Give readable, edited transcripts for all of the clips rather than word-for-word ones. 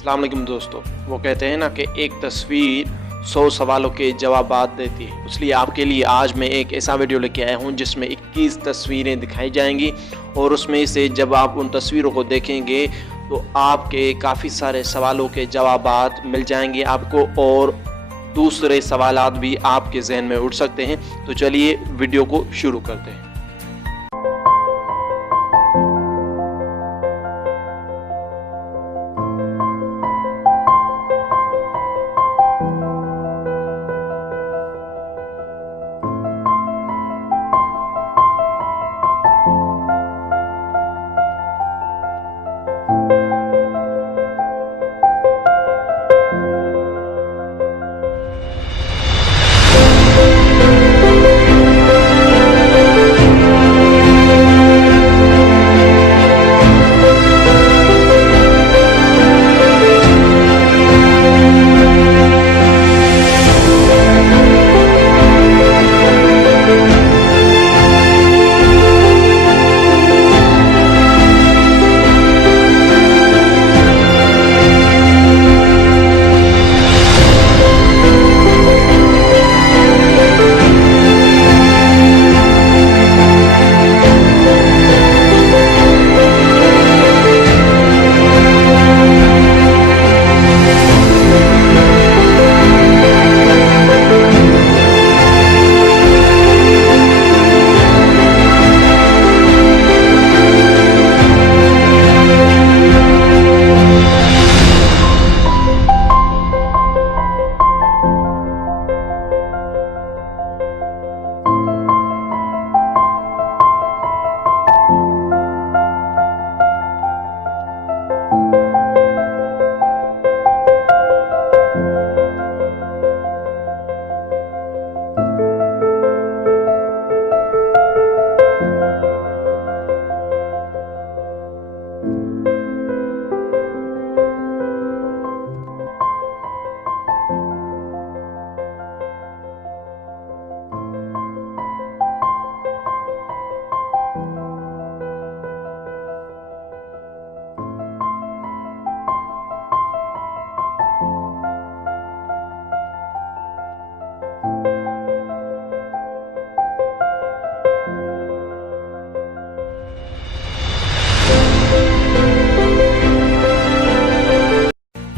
अस्सलाम वालेकुम दोस्तों। वो कहते हैं ना कि एक तस्वीर 100 सवालों के जवाब देती है, इसलिए आपके लिए आज मैं एक ऐसा वीडियो लेके आया हूं जिसमें 21 तस्वीरें दिखाई जाएंगी और उसमें से जब आप उन तस्वीरों को देखेंगे तो आपके काफ़ी सारे सवालों के जवाब मिल जाएंगे आपको और दूसरे सवालात भी आपके जहन में उठ सकते हैं। तो चलिए वीडियो को शुरू करते हैं।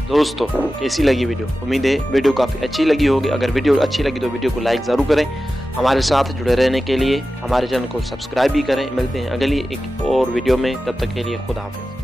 दोस्तों कैसी लगी वीडियो? उम्मीद है वीडियो काफ़ी अच्छी लगी होगी। अगर वीडियो अच्छी लगी तो वीडियो को लाइक ज़रूर करें। हमारे साथ जुड़े रहने के लिए हमारे चैनल को सब्सक्राइब भी करें। मिलते हैं अगली एक और वीडियो में, तब तक के लिए खुदा हाफिज़।